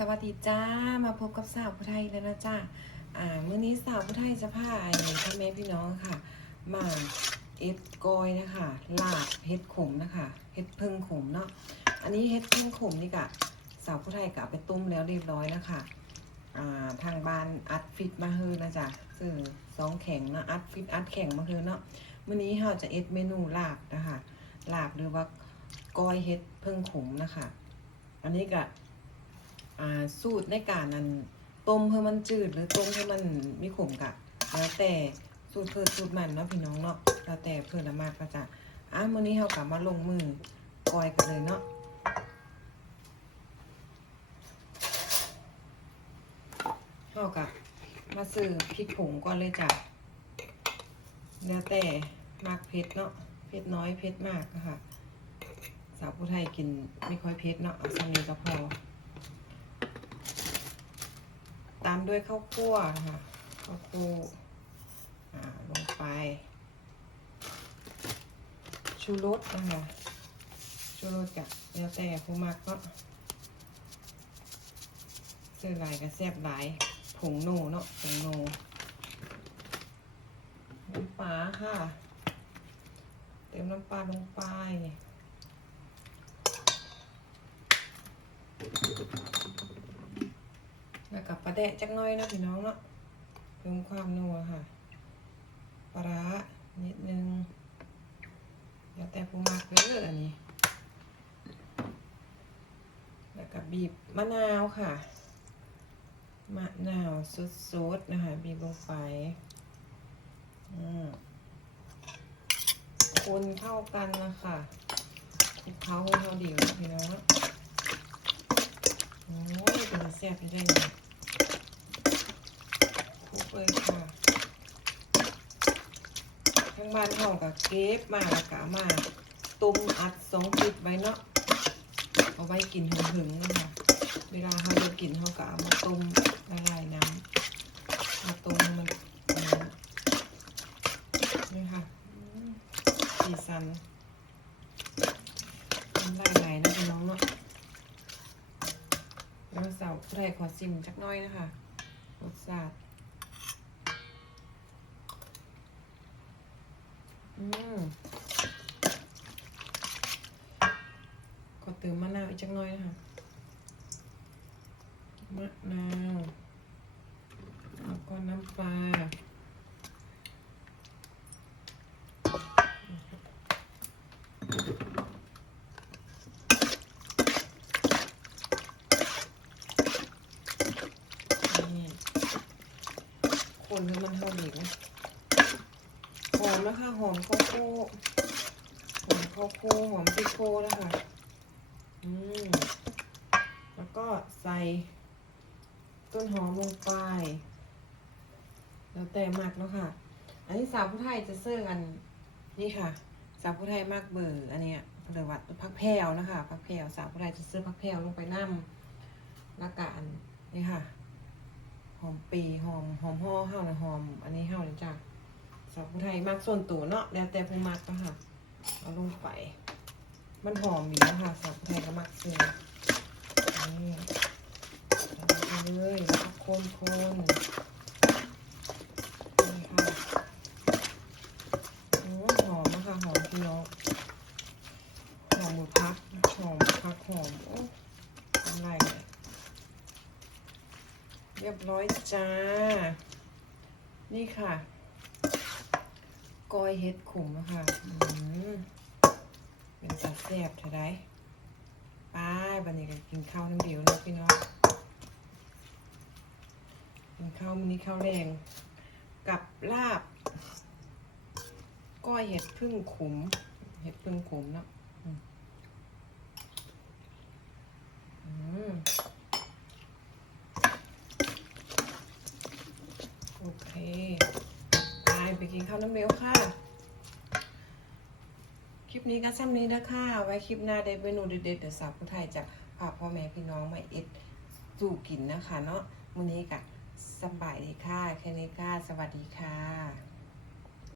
สวัสดีจ้ามาพบกับสาวผู้ไทยแล้วนะจ้าอ่ามื้อนี้สาวผู้ไทยจะพาไอ้พ่อแม่พี่น้องค่ะ มาเอ็ดกอยนะคะลาบเฮ็ดขมนะคะเฮ็ดพึ่งขมเนาะอันนี้เฮ็ดพึ่งขมนี่กะสาวผู้ไทยกะไปตุ้มแล้วเรียบร้อยแล้วค่ะอ่าทางบ้านอัดฟิตมาเฮือนะจ๊ะซื้อสองแข็งเนาะอัดฟิตอัดแข็งมาเฮือเนาะมื้อนี้เราจะเอ็ดเมนูลาบนะคะลาบหรือว่ากอยเฮ็ดเพิ่งขมนะคะ อันนี้ก็อ่า สูตรในการนั้นต้มเพื่อมันจืดหรือต้มให้มันมีขมกะแล้วแต่สูตรเพื่อสูตรมันเนาะพี่น้องเนาะแล้วแต่เพื่อละมากก็จะอะมื้อนี้เรากลับมาลงมือก้อยกันเลยเนาะเรากะมาซื้อพริกผงก่อนเลยจ้ะแล้วแต่มากเผ็ดเนาะเผ็ดน้อยเผ็ดมากนะคะสาวผู้ไทยกินไม่ค่อยเผ็ดเนาะเอาสันนี้ก็พอ ตามด้วยข้าวคั่วค่ะข้าวคั่วลงไป ชูรสนะคะชูรสกับแล้วแต่ผู้มักเนาะเสื้อลายกับแซบหลายผงโนเนาะผงโนน้ำปลาค่ะ เติมน้ำปลาลงไป แล้วกับปลาแดะจักหน้อยเนาะพี่น้องเนาะเพิ่มความนัวค่ะปลาร้านิดนึงแล้วแต่ผู้มักเลยอันนี้ แล้วก็บีบมะนาวค่ะ มะนาวสดๆนะคะบีบลงไปอืมคนเข้ากันนะคะคุกเคล้าให้เขาดีนะพี่น้องโอ้ยเป็นแซ่บอยู่ด้วยนะคลุกเลยค่ะ ทางบ้านเขากับเก็บมาแล้วก็เอามาต้มอัดสองปิดไว้เนาะเอาไว้กินหึงๆนะคะเวลาเขาจะกินเขาก็เอามาต้มละลายน้ำมาต้มมันนี่ค่ะสีสันน้ำลายไหลนะพี่น้องเนาะแล้วเสาแรกขอซิมจักน้อยนะคะรสชาติอืมก็เติมมะนาวอีก จักหน้อยนะคะมะนาวแล้วก็น้ำปลาคนให้มันเท่าดีนะหอมนะคะหอมข้าวโพดหอมข้าวโพดหอมพริกโพดนะคะ อืมแล้วก็ใส่ต้นหอมลงไป แล้วแต่มากแล้วค่ะ อันนี้สาวผู้ไทยจะเสื้อกันนี่ค่ะ สาวผู้ไทยมากเบอร์อันเนี้ยเรียว่าพักแพรวนะคะพักแพรวสาวผู้ไทยจะซื้อพักแพรวลงไปน้ำล้วก็อันนี่ค่ะหอมปีหอมหอมห่อเห่านะหอม อันนี้เห่าเลยจ้ะสาวผู้ไทยมากส่วนตัวเนาะแล้วแต่ผู้มักนะคะเอาลงไป มันหอมอยู่นะคะสาวผู้ไทยก็มักซื้อนี่ไปเลยแล้วก็คนคนนี่ค่ะโอ้หอมนะคะหอมพี่น้องหอมหมูพักหอมพักหอมโอ้ทำไรเรียบร้อยจ้า นี่ค่ะ กอยเฮ็ดขุมอะคะอืม เป็นสัดแซ่บเท่าไรป้าบันนี้ก็กินข้าวน้ำเดียวนะพี่น้องกินข้าวมันนี้ข้าวแรง กับลาบ ก้อยเห็ดพึ่งขมเห็ดพึ่งขมเนาะอืมโอเค ไปไปกินข้าวน้ำเร็วค่ะ คลิปนี้ก็ซ้ำนี้นะค่ะ ไว้คลิปหน้าได้เมนูเด็ดๆเดี๋ยวสาวผู้ไทยจะพาพ่อแม่พี่น้องมาเอ็ดสู่กินนะคะเนาะมื้อนี้กะสบายดีค่ะ แค่นี้ค่ะ สวัสดีค่ะ